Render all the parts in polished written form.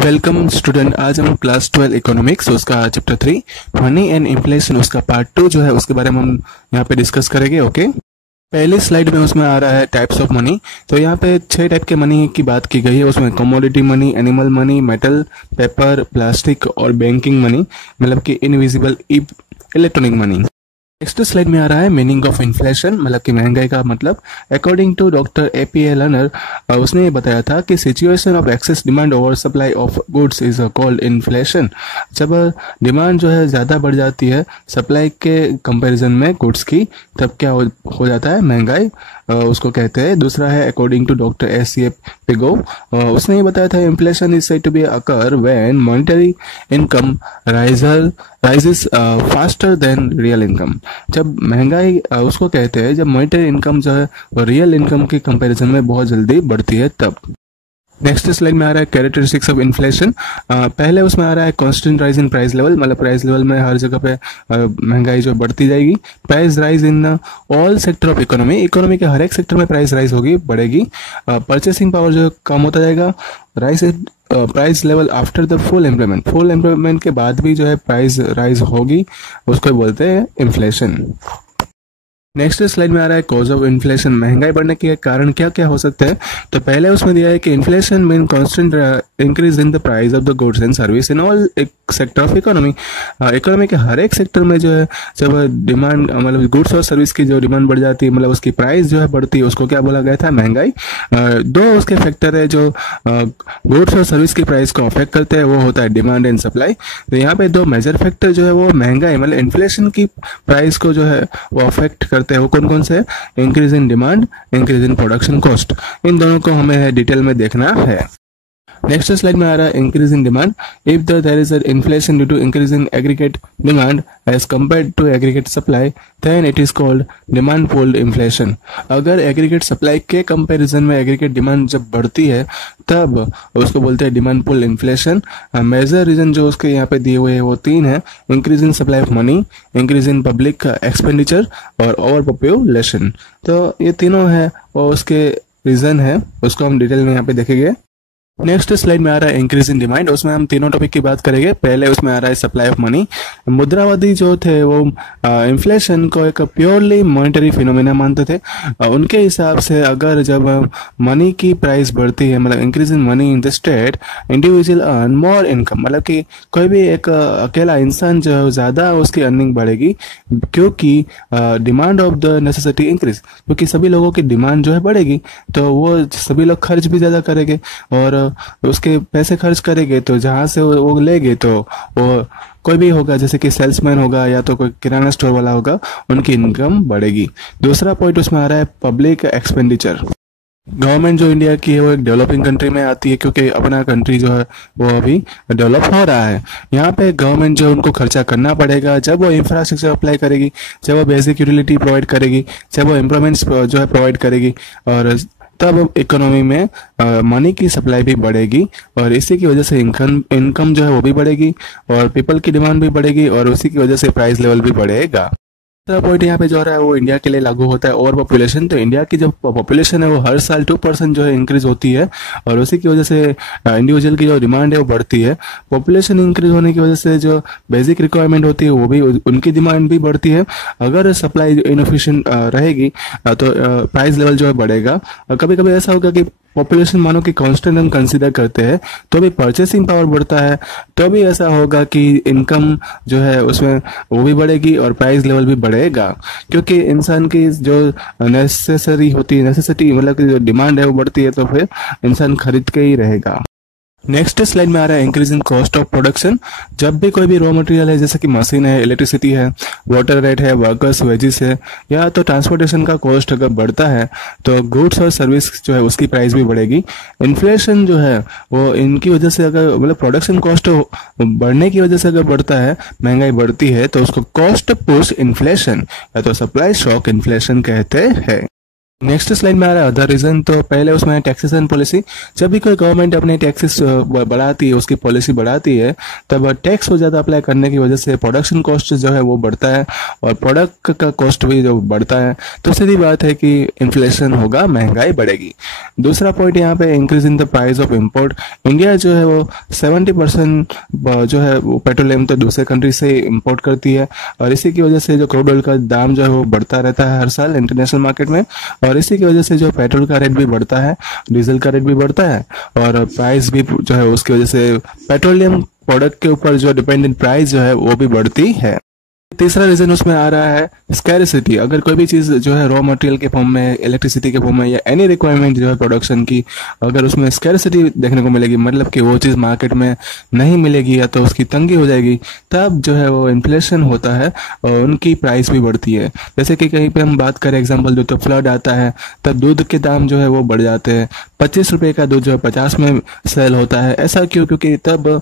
Welcome student. आज हम class 12 economics उसका चैप्टर 3 मनी एंड इन्फ्लेशन उसका पार्ट 2 जो है उसके बारे में हम यहाँ पे डिस्कस करेंगे। ओके, पहली स्लाइड में उसमें आ रहा है टाइप्स ऑफ मनी। तो यहाँ पे 6 टाइप के मनी की बात की गई है। उसमें commodity money, animal money, metal, paper, plastic और बैंकिंग मनी, मतलब कि invisible electronic money. Next slide में आ रहा है मीनिंग ऑफ इन्फ्लेशन, मतलब कि महंगाई का मतलब। According to doctor A P A. Lerner, उसने ये बताया था कि situation of excess demand over supply of goods is called inflation. जब डिमांड जो है ज़्यादा बढ़ जाती है सप्लाई के कंपैरिजन में गुड्स की, तब क्या हो जाता है, महंगाई उसको कहते हैं। दूसरा है according to doctor S C. Pigou, उसने ये बताया था inflation is said to be occur when monetary income rises faster than real income. जब महंगाई उसको कहते हैं जब मॉनेटरी इनकम जो है वो रियल इनकम के कंपैरिजन में बहुत जल्दी बढ़ती है तब। नेक्स्ट स्लाइड में आ रहा है कैरेक्टरिस्टिक्स ऑफ इन्फ्लेशन। पहले उसमें आ रहा है constant rise in price level, मतलब प्राइस लेवल में हर जगह पे महंगाई जो बढ़ती जाएगी। Price rise in all sector of economy, economy के हर एक सेक्टर में प्राइस राइज होगी, बढ़ेगी। परचेसिंग पावर जो कम होता जाएगा। Price level after the full employment के बाद भी जो है प्राइस राइज होगी, उसको बोलते हैं इन्फ्लेशन। नेक्स्ट स्लाइड में आ रहा है कॉज ऑफ इन्फ्लेशन, महंगाई बढ़ने के कारण क्या क्या हो सकते हैं। तो पहले उसमें दिया है कि inflation mean constant increase in the price of the goods and service in all sector of economy. Economy के हर एक सेक्टर में जो है जब डिमांड, मतलब गुड्स और सर्विस की जो डिमांड बढ़ जाती है, मतलब उसकी प्राइस जो है बढ़ती है, उसको क्या बोला गया था, महंगाई। दो उसके फैक्टर है जो गुड्स और सर्विस की प्राइस को अफेक्ट करते हैं, वो होता है डिमांड एंड सप्लाई। तो यहाँ पे दो मेजर फैक्टर जो है वो महंगाई, मतलब इन्फ्लेशन की प्राइस को जो है वो अफेक्ट करते हैं। वो कौन कौन से, increase in demand, increase in production cost. इन दोनों को हमें डिटेल में देखना है। नेक्स्ट स्लाइड में आ रहा है increase in demand. If there is an inflation due to increase in aggregate demand as compared to aggregate supply, then it is called demand pulled inflation. अगर एग्रीगेट सप्लाई के comparison में aggregate demand जब बढ़ती है तब उसको बोलते हैं demand pulled inflation. Major reason जो उसके यहाँ पे दिए हुए हैं वो 3 है, increase in supply of money, increase in public expenditure और ओवर पॉपुलेशन। तो ये तीनों है और उसके रीजन है, उसको हम डिटेल में यहाँ पे देखेंगे। नेक्स्ट स्लाइड में आ रहा है इंक्रीज इन डिमांड, उसमें हम तीनों टॉपिक की बात करेंगे। पहले उसमें आ रहा है सप्लाई ऑफ मनी। मुद्रावादी जो थे वो इन्फ्लेशन को एक प्योरली मॉनेटरी फिनोमेना मानते थे। उनके हिसाब से अगर जब मनी की प्राइस बढ़ती है, मतलब increase in money in the state, individual earn more income, मतलब कि कोई भी एक अकेला इंसान जो है ज़्यादा उसकी अर्निंग बढ़ेगी, क्योंकि demand of the necessity increase, क्योंकि सभी लोगों की डिमांड जो है बढ़ेगी तो वो सभी लोग खर्च भी ज़्यादा करेंगे और उसके पैसे खर्च करेंगे तो जहाँ से वो लेंगे तो वो कोई भी होगा, जैसे कि सेल्समैन होगा या तो कोई किराना स्टोर वाला होगा, उनकी इनकम बढ़ेगी। दूसरा पॉइंट उसमें आ रहा है पब्लिक एक्सपेंडिचर। गवर्नमेंट जो इंडिया की है वो एक डेवलपिंग कंट्री में आती है, क्योंकि अपना कंट्री जो है वो अभी डेवलप हो रहा है। यहाँ पे गवर्नमेंट जो उनको खर्चा करना पड़ेगा जब वो इंफ्रास्ट्रक्चर अप्लाई करेगी, जब वो बेसिक यूटिलिटी प्रोवाइड करेगी, जब वो एम्प्लॉयमेंट्स जो है प्रोवाइड करेगी, और तब इकोनॉमी में मनी की सप्लाई भी बढ़ेगी और इसी की वजह से इनकम जो है वो भी बढ़ेगी और पीपल की डिमांड भी बढ़ेगी और उसी की वजह से प्राइस लेवल भी बढ़ेगा। दूसरा पॉइंट यहाँ पे जो रहा है वो इंडिया के लिए लागू होता है, ओवर पॉपुलेशन। तो इंडिया की जो पॉपुलेशन है वो हर साल 2% जो है इंक्रीज होती है और उसी की वजह से इंडिविजुअल की जो डिमांड है वो बढ़ती है। पॉपुलेशन इंक्रीज होने की वजह से जो बेसिक रिक्वायरमेंट होती है वो भी, उनकी डिमांड भी बढ़ती है। अगर सप्लाई इनएफिशिएंट रहेगी तो प्राइस लेवल जो है बढ़ेगा। कभी कभी ऐसा होगा कि पॉपुलेशन मानो कि कांस्टेंट हम कंसीडर करते हैं तो भी परचेसिंग पावर बढ़ता है, तो भी ऐसा होगा कि इनकम जो है उसमें वो भी बढ़ेगी और प्राइस लेवल भी बढ़ेगा, क्योंकि इंसान की जो नेसेसरी होती है, नेसेसिटी मतलब कि जो डिमांड है वो बढ़ती है, तो फिर इंसान खरीद के ही रहेगा। नेक्स्ट स्लाइड में आ रहा है increase in cost of production. जब भी कोई भी रॉ मटेरियल है, जैसे कि मशीन है, इलेक्ट्रिसिटी है, वाटर रेट है, वर्कर्स वेजेस है, या तो ट्रांसपोर्टेशन का कॉस्ट अगर बढ़ता है तो गुड्स और सर्विस जो है उसकी प्राइस भी बढ़ेगी। इन्फ्लेशन जो है वो इनकी वजह से, अगर मतलब प्रोडक्शन कॉस्ट बढ़ने की वजह से अगर बढ़ता है, महंगाई बढ़ती है, तो उसको कॉस्ट पुश इन्फ्लेशन या तो सप्लाई शॉक इन्फ्लेशन कहते हैं। नेक्स्ट स्लाइड में आ रहा है अदर रीजन। तो पहले उसमें टैक्सेशन पॉलिसी। जब भी कोई गवर्नमेंट अपने टैक्सेस बढ़ाती है, उसकी पॉलिसी बढ़ाती है, तब टैक्स को ज़्यादा अप्लाई करने की वजह से प्रोडक्शन कॉस्ट जो है वो बढ़ता है और प्रोडक्ट का कॉस्ट भी जो बढ़ता है, तो सीधी बात है कि इन्फ्लेशन होगा, महंगाई बढ़ेगी। दूसरा पॉइंट यहाँ पे increase in the price of import. India जो है वो 70% जो है वो पेट्रोलियम तो दूसरे कंट्री से इम्पोर्ट करती है और इसी की वजह से जो क्रूड ऑयल का दाम जो है वो बढ़ता रहता है हर साल इंटरनेशनल मार्केट में, और इसी की वजह से जो पेट्रोल का रेट भी बढ़ता है, डीजल का रेट भी बढ़ता है और प्राइस भी जो है उसकी वजह से पेट्रोलियम प्रोडक्ट के ऊपर जो डिपेंडेंट प्राइस जो है वो भी बढ़ती है। तीसरा रीजन उसमें आ रहा है स्कैरिसिटी। अगर कोई भी चीज़ जो है रॉ मटेरियल के फॉर्म में, इलेक्ट्रिसिटी के फॉर्म में या एनी रिक्वायरमेंट जो है प्रोडक्शन की, अगर उसमें स्कैरिसिटी देखने को मिलेगी, मतलब कि वो चीज़ मार्केट में नहीं मिलेगी या तो उसकी तंगी हो जाएगी, तब जो है वो इन्फ्लेशन होता है और उनकी प्राइस भी बढ़ती है। जैसे कि कहीं पे हम बात करें एग्जाम्पल दो तो फ्लड आता है, तब दूध के दाम जो है वो बढ़ जाते हैं। 25 रुपये का दूध जो है 50 में सेल होता है। ऐसा क्यों? क्योंकि तब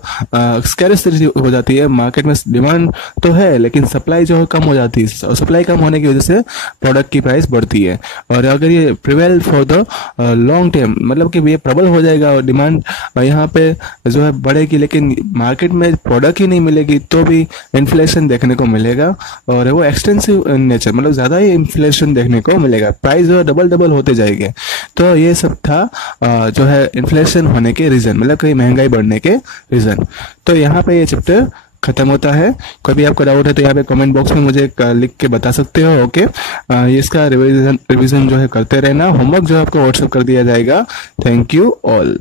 स्कैरिसिटी हो जाती है, मार्केट में डिमांड तो है लेकिन सप्लाई जो है कम हो जाती है और सप्लाई कम होने की वजह से प्रोडक्ट की प्राइस बढ़ती है। और अगर ये prevail for the long term, मतलब कि ये प्रबल हो जाएगा और डिमांड यहाँ पे जो है बढ़ेगी लेकिन मार्केट में प्रोडक्ट ही नहीं मिलेगी, तो भी इन्फ्लेशन देखने को मिलेगा और वो एक्सटेंसिव नेचर, मतलब ज़्यादा ही इन्फ्लेशन देखने को मिलेगा, प्राइस जो है डबल डबल होते जाएंगे। तो ये सब था जो है इन्फ्लेशन होने के रीज़न, मतलब कहीं महंगाई बढ़ने के रीज़न। तो यहाँ पे ये चैप्टर खत्म होता है। कोई भी आपको डाउट है तो यहाँ पे कमेंट बॉक्स में मुझे लिख के बता सकते हो। ओके, इसका रिवीजन जो है करते रहना। होमवर्क जो है आपको व्हाट्सएप कर दिया जाएगा। Thank you all.